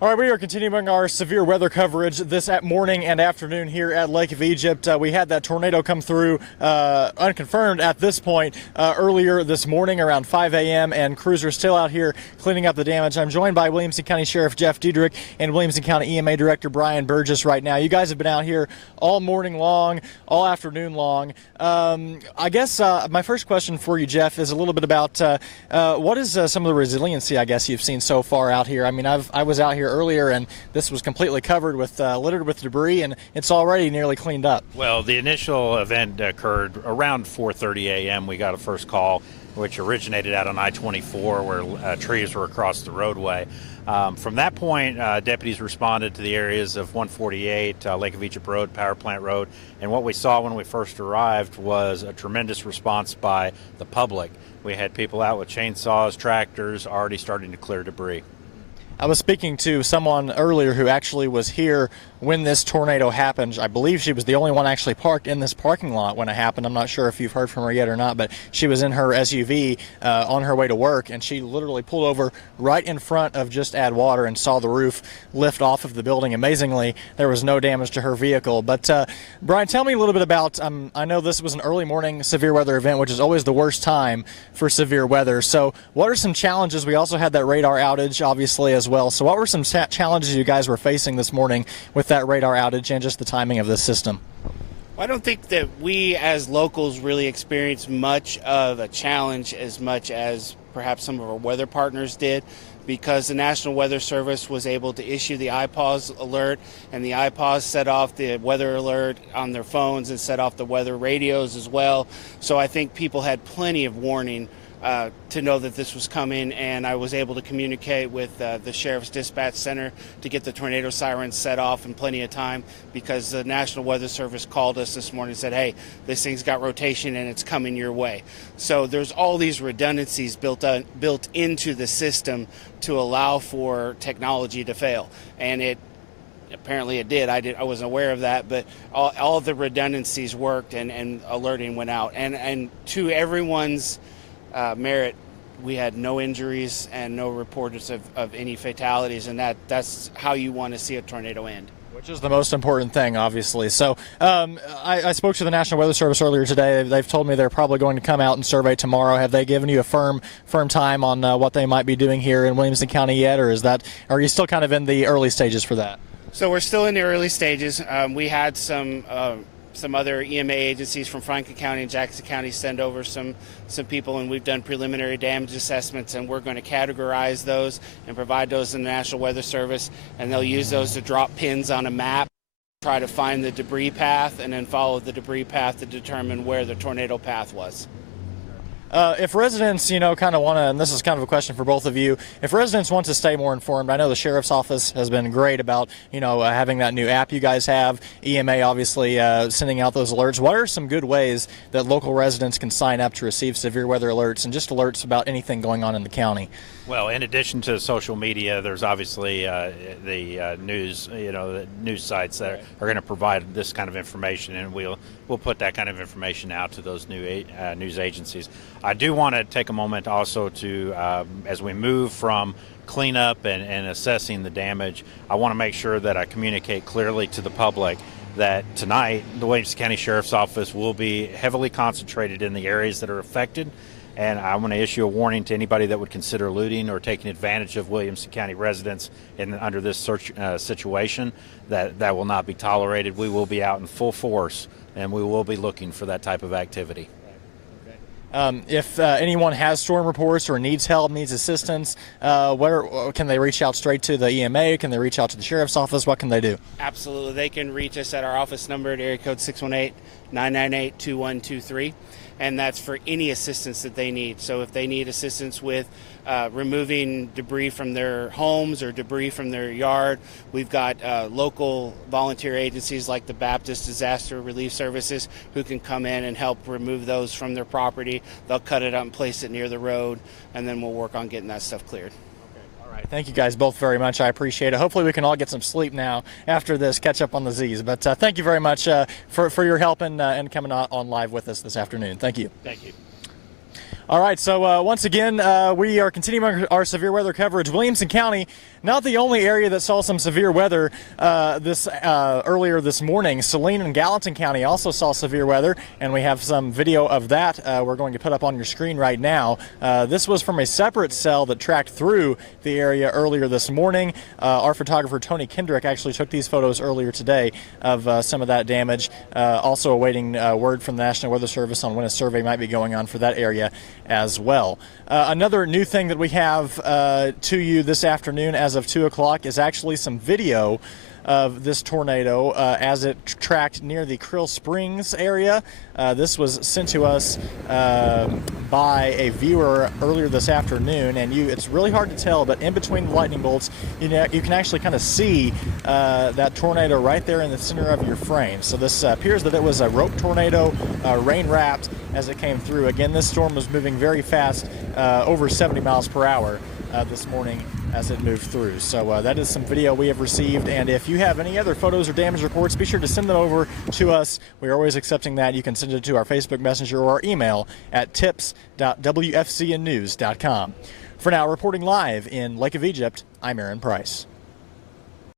All right, we are continuing our severe weather coverage this morning and afternoon here at Lake of Egypt. We had that tornado come through unconfirmed at this point earlier this morning around 5 a.m. and crews are still out here cleaning up the damage. I'm joined by Williamson County Sheriff Jeff Diedrich and Williamson County EMA Director Brian Burgess right now. You guys have been out here all morning long, all afternoon long. I guess my first question for you, Jeff, is a little bit about what is some of the resiliency, I guess, you've seen so far out here. I mean, I was out here earlier and this was completely covered with littered with debris, and it's already nearly cleaned up. Well, the initial event occurred around 4:30 a.m. We got a first call which originated out on I-24 where trees were across the roadway. From that point, deputies responded to the areas of 148, Lake of Egypt Road, Power Plant Road, and what we saw when we first arrived was a tremendous response by the public. We had people out with chainsaws, tractors, already starting to clear debris. I was speaking to someone earlier who actually was here when this tornado happened. I believe she was the only one actually parked in this parking lot when it happened. I'm not sure if you've heard from her yet or not, but she was in her SUV on her way to work, and she literally pulled over right in front of Just Add Water and saw the roof lift off of the building. Amazingly, there was no damage to her vehicle. But Brian, tell me a little bit about, I know this was an early morning severe weather event, which is always the worst time for severe weather. So what are some challenges? We also had that radar outage, obviously, as well. So what were some challenges you guys were facing this morning with that radar outage and just the timing of this system? Well, I don't think that we as locals really experienced much of a challenge as much as perhaps some of our weather partners did, because the National Weather Service was able to issue the IPAWS alert, and the IPAWS set off the weather alert on their phones and set off the weather radios as well. So I think people had plenty of warning to know that this was coming, and I was able to communicate with the Sheriff's Dispatch Center to get the tornado sirens set off in plenty of time, because the National Weather Service called us this morning and said, hey, this thing's got rotation and it's coming your way. So there's all these redundancies built into the system to allow for technology to fail, and apparently it did. I wasn't aware of that, but all the redundancies worked, and alerting went out. And to everyone's merit, we had no injuries and no reports of any fatalities, and that's how you want to see a tornado end. Which is the most important thing, obviously. So I spoke to the National Weather Service earlier today. They've told me they're probably going to come out and survey tomorrow. Have they given you a firm time on what they might be doing here in Williamson County yet, or are you still kind of in the early stages for that? So we're still in the early stages. We had some other EMA agencies from Franklin County and Jackson County send over some people, and we've done preliminary damage assessments, and we're going to categorize those and provide those to the National Weather Service, and they'll use those to drop pins on a map, try to find the debris path, and then follow the debris path to determine where the tornado path was. If residents, kind of want to, and this is kind of a question for both of you, if residents want to stay more informed, I know the Sheriff's Office has been great about, having that new app you guys have, EMA obviously sending out those alerts. What are some good ways that local residents can sign up to receive severe weather alerts and just alerts about anything going on in the county? Well, in addition to social media, there's obviously the news, the news sites that are going to provide this kind of information, and we'll put that kind of information out to those new news agencies. I do want to take a moment also to, as we move from cleanup and assessing the damage, I want to make sure that I communicate clearly to the public that tonight the Williamson County Sheriff's Office will be heavily concentrated in the areas that are affected. And I want to issue a warning to anybody that would consider looting or taking advantage of Williamson County residents under this situation, that will not be tolerated. We will be out in full force, and we will be looking for that type of activity. If anyone has storm reports or needs help, needs assistance, where can they reach out straight to the EMA? Can they reach out to the Sheriff's Office? What can they do? Absolutely. They can reach us at our office number at area code 618-998-2123. And that's for any assistance that they need. So if they need assistance with removing debris from their homes or debris from their yard, we've got local volunteer agencies like the Baptist Disaster Relief Services who can come in and help remove those from their property. They'll cut it up and place it near the road, and then we'll work on getting that stuff cleared. Thank you guys both very much. I appreciate it. Hopefully we can all get some sleep now after this, catch up on the Z's. But thank you very much for your help and coming on live with us this afternoon. Thank you. Thank you. All right, so once again, we are continuing our severe weather coverage. Williamson County Not the only area that saw some severe weather earlier this morning. Saline and Gallatin County also saw severe weather, and we have some video of that we're going to put up on your screen right now. This was from a separate cell that tracked through the area earlier this morning. Our photographer Tony Kendrick actually took these photos earlier today of some of that damage. Also awaiting word from the National Weather Service on when a survey might be going on for that area as well. Another new thing that we have to you this afternoon as of 2 o'clock is actually some video of this tornado as it tracked near the Krill Springs area. This was sent to us by a viewer earlier this afternoon, and it's really hard to tell, but in between the lightning bolts, you can actually kind of see that tornado right there in the center of your frame. So this appears that it was a rope tornado, rain wrapped as it came through. Again, this storm was moving very fast, over 70 miles per hour this morning as it moved through. So that is some video we have received, and if you have any other photos or damage reports, be sure to send them over to us. We're always accepting that. You can send it to our Facebook Messenger or our email at tips.wfcnnews.com. For now, reporting live in Lake of Egypt, I'm Aaron Price.